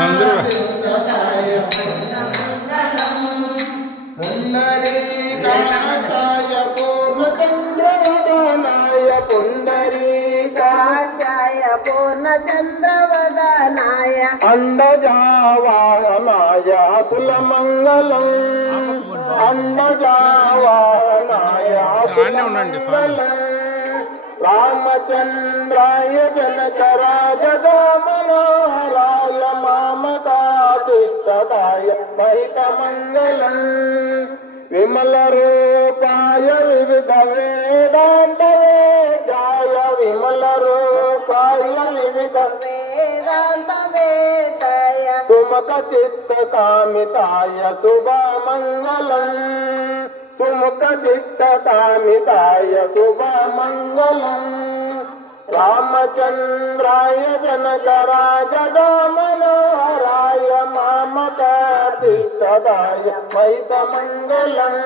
పావనాయ పుండరీకాక్షాయ పూర్ణచంద్రవదనాయ పుండరీకాక్షాయ కాషాయ పూర్ణచంద్రవదనాయ అండజావాహనాయ అతుల మంగళం అండజావాహనాయ ఆడనే ఉండండి స్వామి. రామచంద్రాయ జనకరాజ మనోహరాయ మామకాతిష్టదాయ మహిత మంగళం విమల రూపాయ వివిధ వేదాంత వేదాయ విమల రూపాయ వివిధ వేదాంత వేదయ సుముఖ చిత్త కామితాయ శుభ మంగళం సుముఖ చిత్త కామితాయ శుభ మంగళం రామచంద్రాయ జనక జనకరాజ సదాయ పైత మంగళం